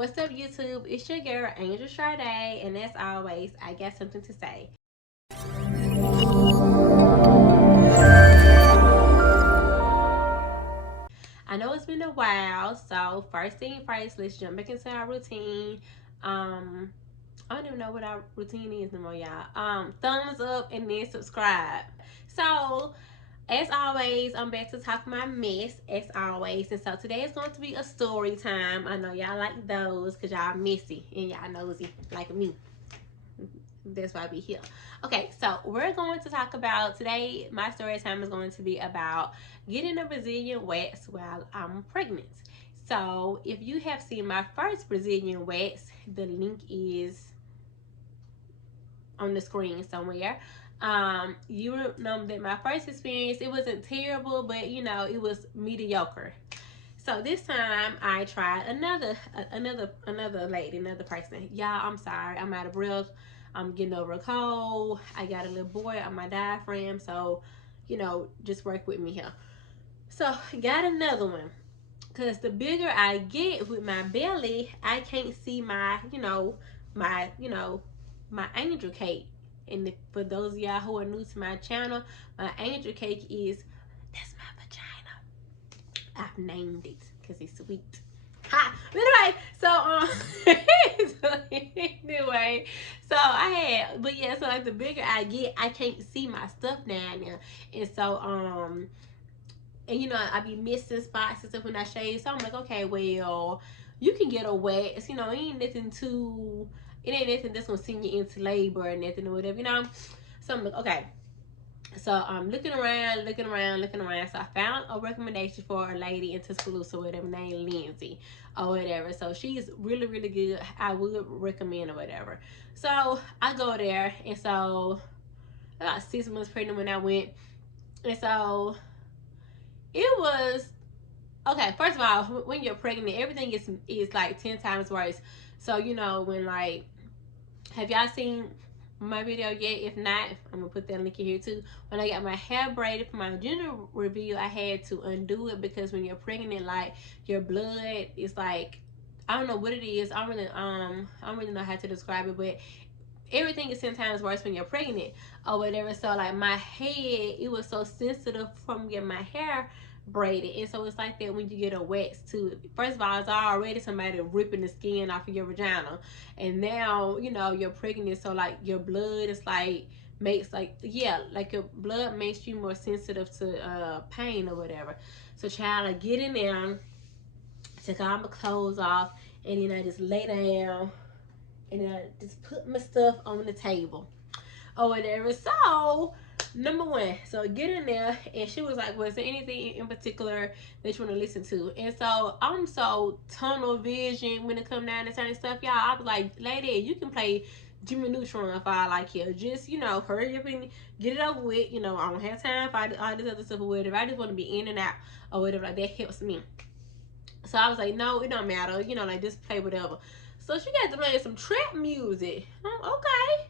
What's up, YouTube? It's your girl, Angel Charda, and as always, I got something to say. I know it's been a while, so first thing first, let's jump back into our routine. I don't even know what our routine is no more, y'all. Thumbs up and then subscribe. So, as always, I'm back to talk my mess, as always. And so today is going to be a story time. I know y'all like those because y'all messy and y'all nosy like me. That's why I be here. Okay, so we're going to talk about today. My story time is going to be about getting a Brazilian wax while I'm pregnant. So if you have seen my first Brazilian wax, the link is on the screen somewhere. You know that my first experience, it wasn't terrible, but you know, it was mediocre. So this time I tried another lady, another person. Y'all, I'm sorry, I'm out of breath. I'm getting over a cold. I got a little boy on my diaphragm, so you know, just work with me here. So got another one. Cause the bigger I get with my belly, I can't see my angel cake. And for those of y'all who are new to my channel, my angel cake is that's my vagina. I've named it because it's sweet. Ha! Anyway, so I had, but yeah, so like the bigger I get, I can't see my stuff down there, and so and you know, I be missing spots and stuff when I shave. So I'm like, okay, well, you can get a wax. You know, it ain't nothing that's gonna send you into labor or nothing or whatever, you know. So I'm like, okay. So I'm looking around. So I found a recommendation for a lady in Tuscaloosa, whatever, named Lindsay or whatever. So she's really, really good. I would recommend or whatever. So I go there, and so about 6 months pregnant when I went, and so it was okay. First of all, when you're pregnant, everything is like 10 times worse. So you know when like, have y'all seen my video yet? If not, I'm gonna put that link in here too. When I got my hair braided for my gender reveal, I had to undo it because when you're pregnant, like your blood is like, I don't know what it is. I don't really know how to describe it, but everything is 10 times worse when you're pregnant or whatever. So like my head, it was so sensitive from getting my hair braided, and so it's like that when you get a wax too. First of all, it's already somebody ripping the skin off of your vagina, and now you know you're pregnant, so like your blood is like makes like, yeah, like your blood makes you more sensitive to pain or whatever. So child, I get in there, take all my clothes off, and then I just lay down, and then I just put my stuff on the table or whatever. So number one, so get in there, and she was like, was there anything in particular that you want to listen to? And so I'm so tunnel vision when it come down to certain stuff, y'all. I was like, lady, you can play Jimmy Neutron if I like here. Just, you know, hurry up and get it over with. You know, I don't have time for all this other stuff or whatever. I just want to be in and out or whatever. Like, that helps me. So I was like, no, it don't matter. You know, like, just play whatever. So she got to play some trap music. Okay.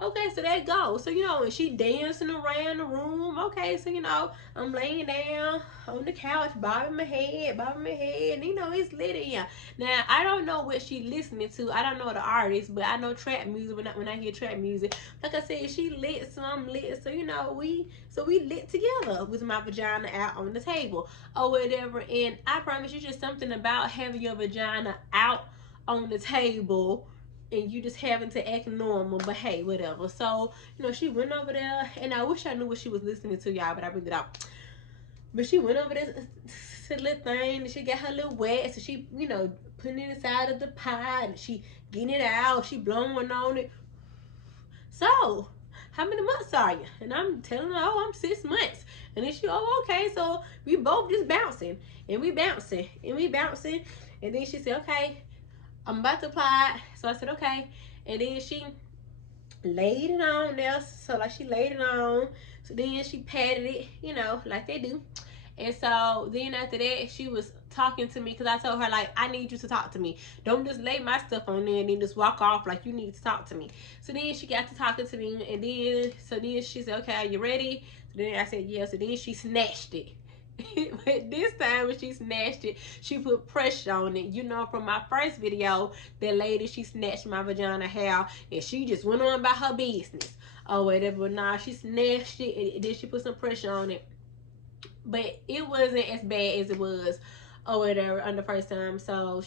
Okay, so that goes. So, you know, when she dancing around the room, okay, so, you know, I'm laying down on the couch, bobbing my head, and, you know, it's lit in here. Now, I don't know what she listening to. I don't know the artist, but I know trap music when I hear trap music. Like I said, she lit, so I'm lit. So, you know, we lit together with my vagina out on the table or whatever. And I promise you, just something about having your vagina out on the table and you just having to act normal, but hey, whatever. So, you know, she went over there, and I wish I knew what she was listening to, y'all, but I really don't. But she went over there to the little thing, and she got her little wax, and she, you know, putting it inside of the pot, and she getting it out, she blowing on it. So, how many months are you? And I'm telling her, oh, I'm 6 months. And then she, oh, okay, so we both just bouncing, and we bouncing, and we bouncing. And then she said, okay, I'm about to apply it. So I said, okay. And then she laid it on there. So like she laid it on. So then she patted it, you know, like they do. And so then after that, she was talking to me because I told her, like, I need you to talk to me. Don't just lay my stuff on there and then just walk off. Like, you need to talk to me. So then she got to talking to me. And then, so then she said, okay, are you ready? So then I said, yeah. So then she snatched it. But this time when she snatched it, she put pressure on it. You know, from my first video, that lady, she snatched my vagina hair and she just went on about her business or whatever. But nah, she snatched it and then she put some pressure on it. But it wasn't as bad as it was or whatever on the first time. And so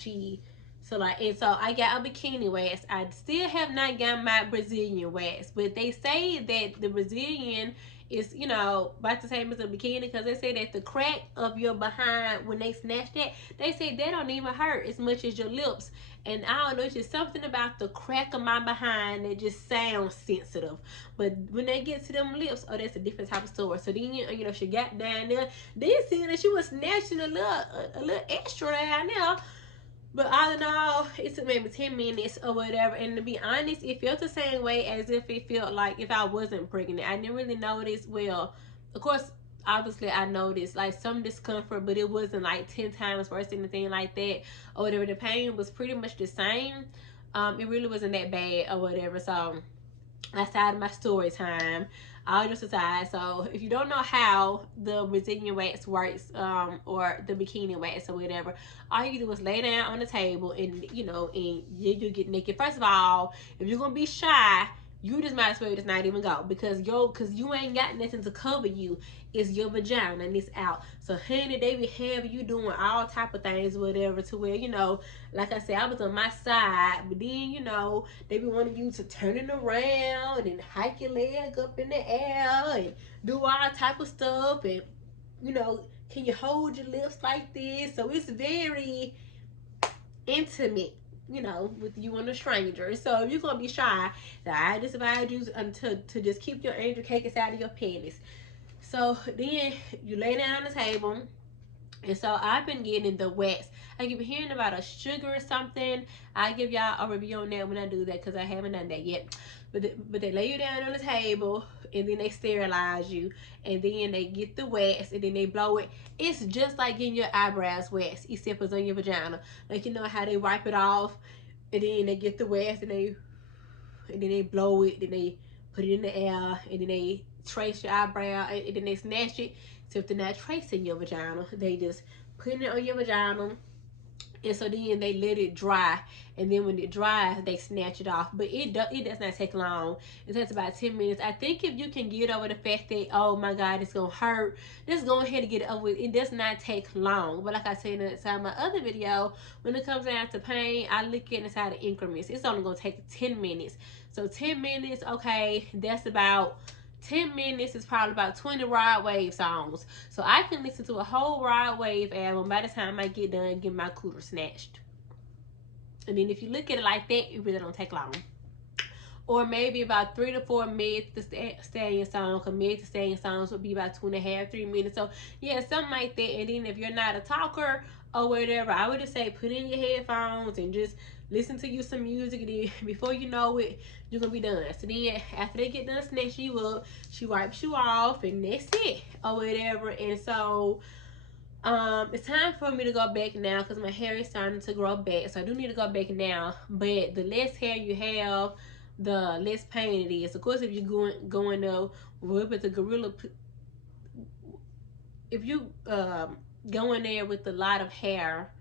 I got a bikini wax. I still have not got my Brazilian wax, but they say that the Brazilian is, about the same as the bikini, because they say that the crack of your behind when they snatch that, they say they don't even hurt as much as your lips. And I don't know, it's just something about the crack of my behind that just sounds sensitive. But when they get to them lips, oh, that's a different type of story. So then, she got down there. Then seeing that she was snatching a little extra down there. But all in all, it took maybe 10 minutes or whatever. And to be honest, it felt the same way as if it felt like if I wasn't pregnant. I didn't really notice. Well, of course, obviously I noticed like some discomfort, but it wasn't like 10 times worse than anything like that or whatever. The pain was pretty much the same. It really wasn't that bad or whatever. So outside of my story time, all just aside. So if you don't know how the Brazilian wax works, or the bikini wax or whatever, all you do is lay down on the table and you get naked. First of all, if you're gonna be shy, you just might as well just not even go, because you ain't got nothing to cover you. It's your vagina and it's out. So honey, they be having you doing all type of things, whatever, to where, like I said, I was on my side, but then, they be wanting you to turn it around and hike your leg up in the air and do all type of stuff. And, can you hold your lips like this? So it's very intimate, with you and a stranger. So if you're gonna be shy, I just advise you to just keep your angel cakes out of your panties. So then you lay down on the table. And so I've been getting the wax. I keep hearing about a sugar or something. I'll give y'all a review on that when I do that, because I haven't done that yet. But they lay you down on the table and then they sterilize you, and then they get the wax and then they blow it. It's just like getting your eyebrows waxed, except it's on your vagina. Like, how they wipe it off and then they get the wax and then they blow it, then they put it in the air, and then they trace your eyebrow, and then they snatch it. So if they're not tracing your vagina, they just put it on your vagina, and so then they let it dry, and then when it dries, they snatch it off. But it does not take long. It takes about 10 minutes. I think if you can get over the fact that, oh my God, it's gonna hurt, just go ahead and get it over with. It does not take long. But like I said inside my other video, when it comes down to pain, I look at it inside of increments. It's only gonna take 10 minutes. So 10 minutes, okay, that's about 10 minutes is probably about 20 Rod Wave songs. So I can listen to a whole Rod Wave album by the time I get done getting my cooter snatched. And then if you look at it like that, it really don't take long. Or maybe about 3 to 4 minutes the Stallion song. Because Meg the Stallion songs would be about 2.5, 3 minutes. So yeah, something like that. And then if you're not a talker or whatever, I would just say put in your headphones and just listen to you some music, and then before you know it, you're gonna be done. So then after they get done snatching you up, she wipes you off, and that's it or whatever. And so it's time for me to go back now, because my hair is starting to grow back. So I do need to go back now. But the less hair you have, the less pain it is. Of course, if you're going up with the gorilla, if you go in there with a lot of hair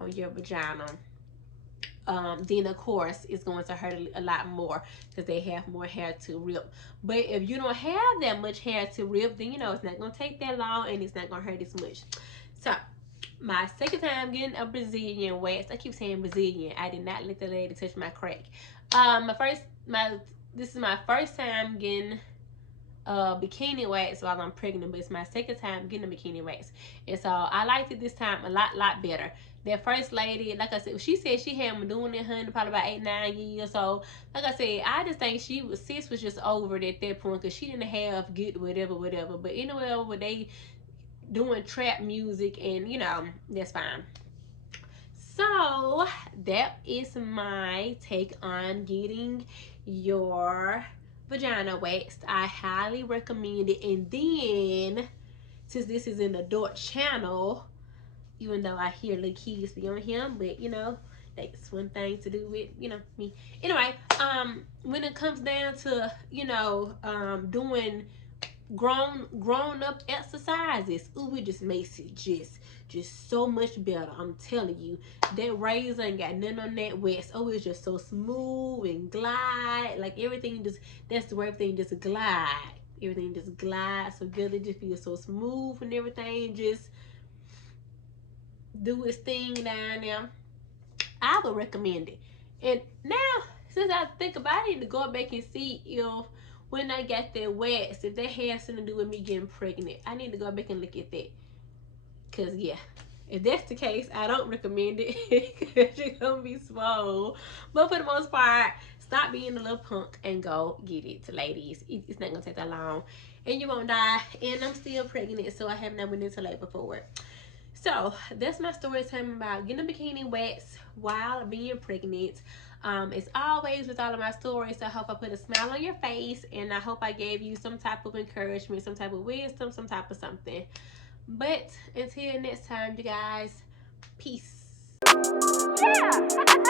on your vagina, then of course it's going to hurt a lot more, because they have more hair to rip. But if you don't have that much hair to rip, then it's not going to take that long, and it's not going to hurt as much. So my second time getting a Brazilian wax. I keep saying Brazilian. I did not let the lady touch my crack. This is my first time getting bikini wax while I'm pregnant, but it's my second time getting a bikini wax, and so I liked it this time a lot better. That first lady, like I said, she said she had been doing it, honey, probably about 8-9 years. So like I said, I just think sis was just over it at that point, because she didn't have good whatever. But anyway, when they doing trap music, and that's fine. So that is my take on getting your vagina waxed. I highly recommend it. And then, since this is an adult channel, even though I hear little kids be on him, but that's one thing to do with me. Anyway, when it comes down to doing grown up exercises. Ooh, it just makes it just so much better. I'm telling you, that razor ain't got nothing on that wax. Oh, it's just so smooth and glide. Like everything just, that's the way everything just glide. Everything just glides together. It just feels so smooth and everything just do its thing down there. I would recommend it. And now, since I think about it, I need to go back and see if when I got that wax, if that had something to do with me getting pregnant. I need to go back and look at that. Cause yeah, if that's the case, I don't recommend it. Cause you're gonna be swole. But for the most part, stop being a little punk and go get it, ladies. It's not gonna take that long, and you won't die. And I'm still pregnant, so I have not went into labor for it. So that's my story time about getting a bikini wax while being pregnant. It's always with all of my stories. So I hope I put a smile on your face, and I hope I gave you some type of encouragement, some type of wisdom, some type of something. But until next time, you guys, peace. Yeah.